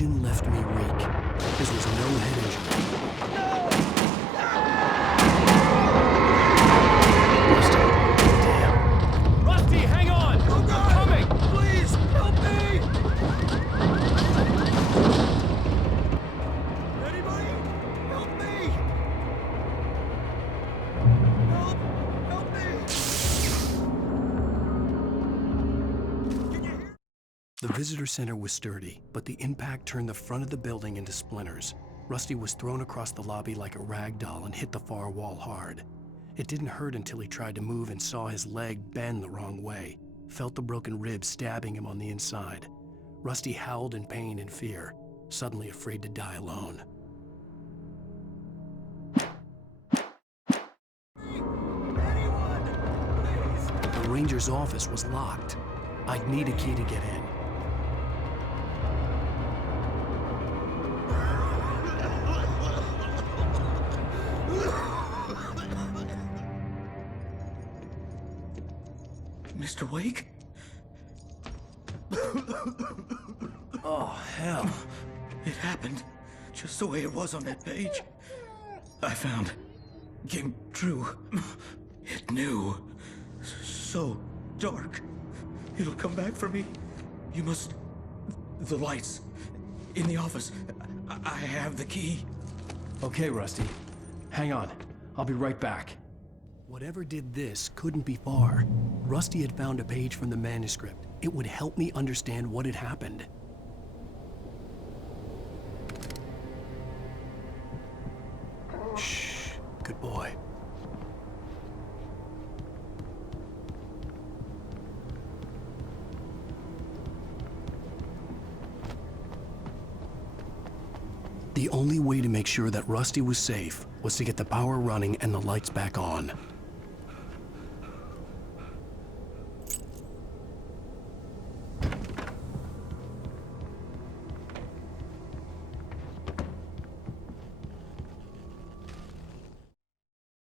vision left me weak. This was no head injury. Damn. Rusty, hang on! Oh God! I'm coming! Please, help me! Anybody? Help me! Help me! Can you hear? The visitor center was sturdy, but the impact turned the front of the building into splinters. Rusty was thrown across the lobby like a rag doll and hit the far wall hard. It didn't hurt until he tried to move and saw his leg bend the wrong way, felt the broken ribs stabbing him on the inside. Rusty howled in pain and fear, suddenly afraid to die alone. Anyone? Please! The ranger's office was locked. I'd need a key to get in. Mr. Wake? Oh, hell. It happened just the way it was on that page. I found. Came true. It knew. So dark. It'll come back for me. You must. The lights. In the office. I have the key. Okay, Rusty. Hang on. I'll be right back. Whatever did this couldn't be far. Rusty had found a page from the manuscript. It would help me understand what had happened. Shh. Good boy. The only way to make sure that Rusty was safe was to get the power running and the lights back on.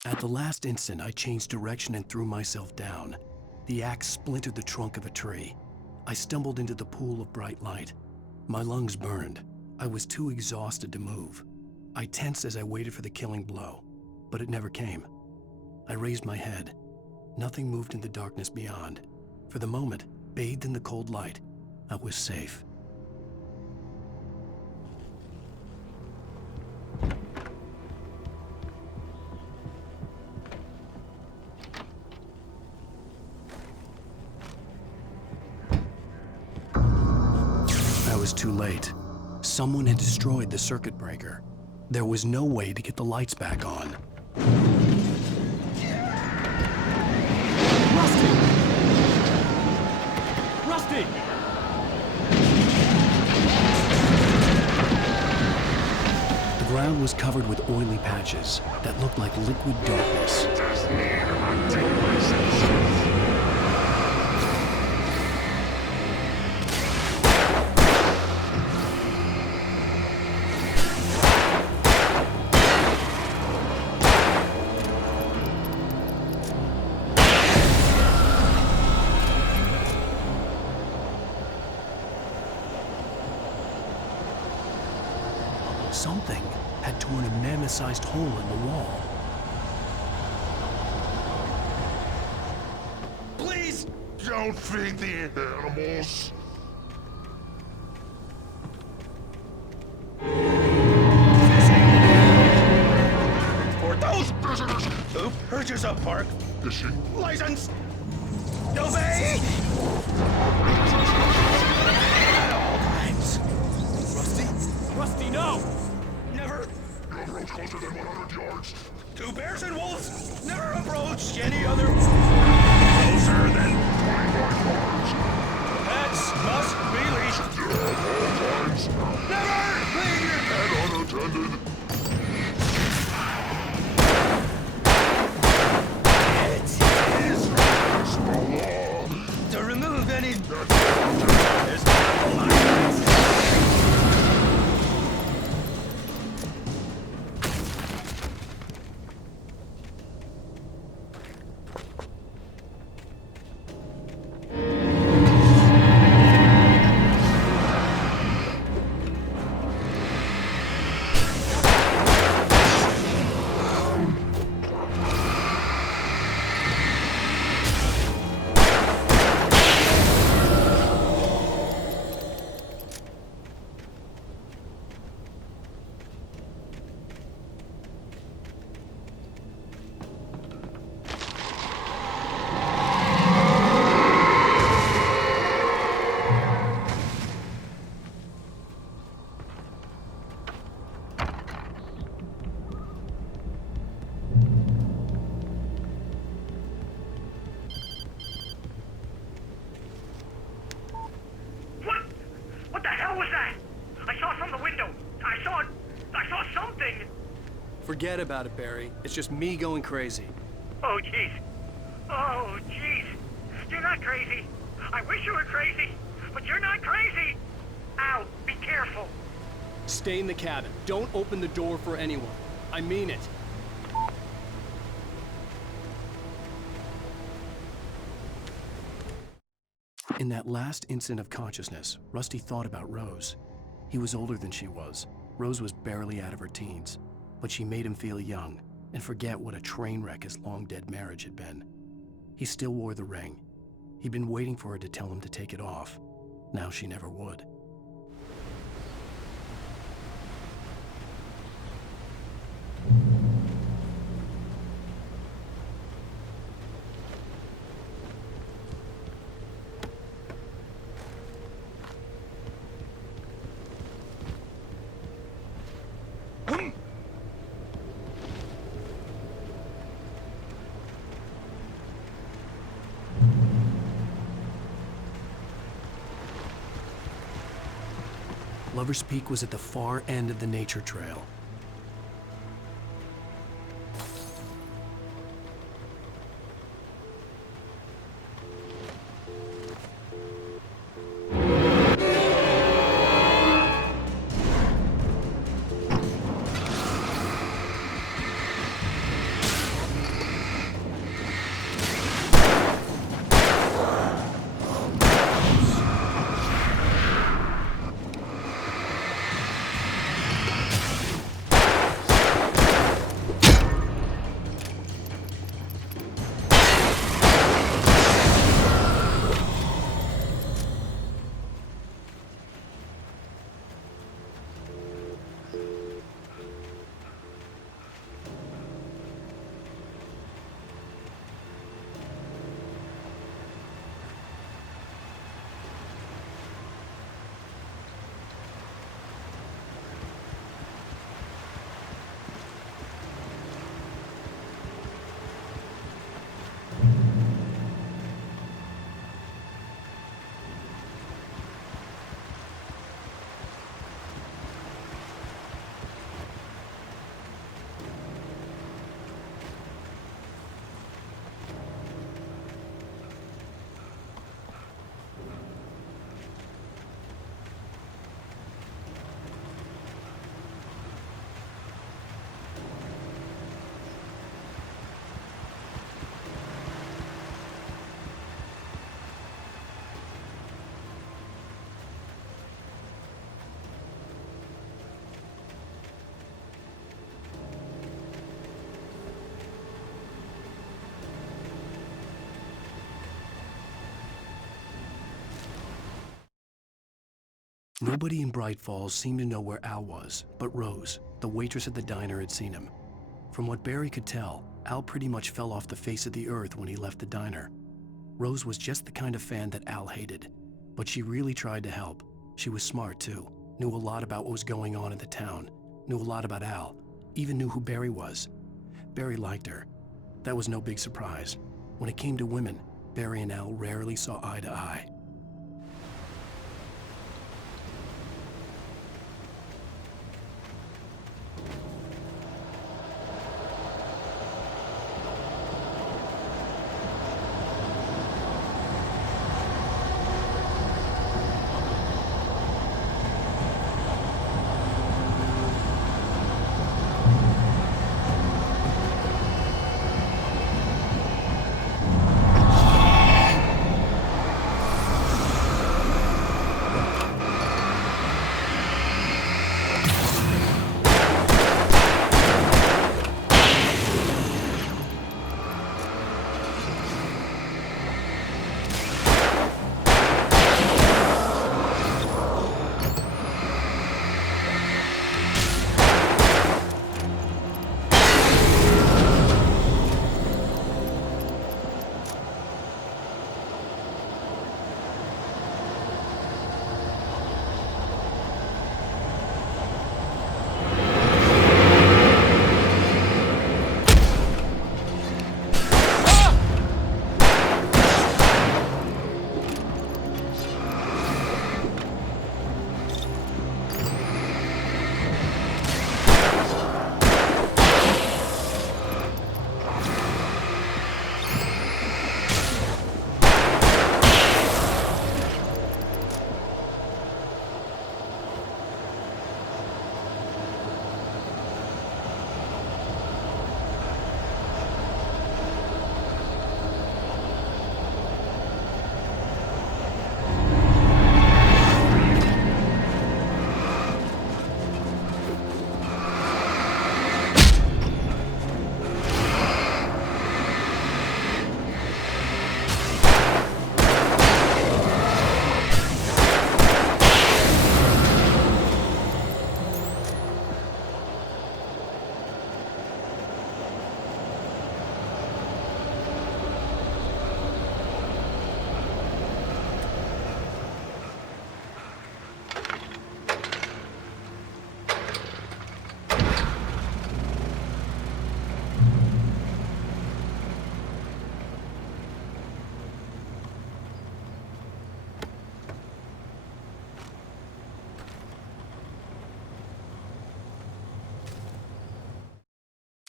At the last instant, I changed direction and threw myself down. The axe splintered the trunk of a tree. I stumbled into the pool of bright light. My lungs burned. I was too exhausted to move. I tensed as I waited for the killing blow, but it never came. I raised my head. Nothing moved in the darkness beyond. For the moment, bathed in the cold light, I was safe. I was too late. Someone had destroyed the circuit breaker. There was no way to get the lights back on. Rusty! Rusty! The ground was covered with oily patches that looked like liquid darkness. Something had torn a mammoth-sized hole in the wall. Please don't feed the animals. For those visitors who purchase a park Fishing. license, obey at all times. Rusty? Rusty, no! Never. No approach closer than 100 yards. To bears and wolves, never approach any other closer than 25 yards. pets must be leashed. At all times. Never leave your pet Unattended. It is It's the law. to remove any is Forget about it, Barry. It's just me going crazy. Oh, jeez. Oh, jeez. You're not crazy. I wish you were crazy, but you're not crazy. Ow, be careful. Stay in the cabin. Don't open the door for anyone. I mean it. In that last instant of consciousness, Rusty thought about Rose. He was older than she was. Rose was barely out of her teens, but she made him feel young and forget what a train wreck his long-dead marriage had been. He still wore the ring. He'd been waiting for her to tell him to take it off. Now she never would. Lover's Peak was at the far end of the nature trail. Nobody in Bright Falls seemed to know where Al was, but Rose, the waitress at the diner, had seen him. From what Barry could tell, Al pretty much fell off the face of the earth when he left the diner. Rose was just the kind of fan that Al hated, but she really tried to help. She was smart too, knew a lot about what was going on in the town, knew a lot about Al, even knew who Barry was. Barry liked her. That was no big surprise. When it came to women, Barry and Al rarely saw eye to eye.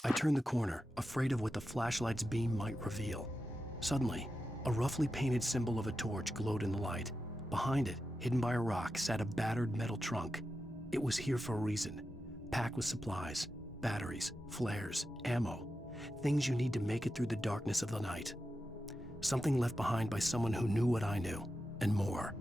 I turned the corner, afraid of what the flashlight's beam might reveal. Suddenly, a roughly painted symbol of a torch glowed in the light. Behind it, hidden by a rock, sat a battered metal trunk. It was here for a reason, packed with supplies, batteries, flares, ammo, things you need to make it through the darkness of the night. Something left behind by someone who knew what I knew, and more.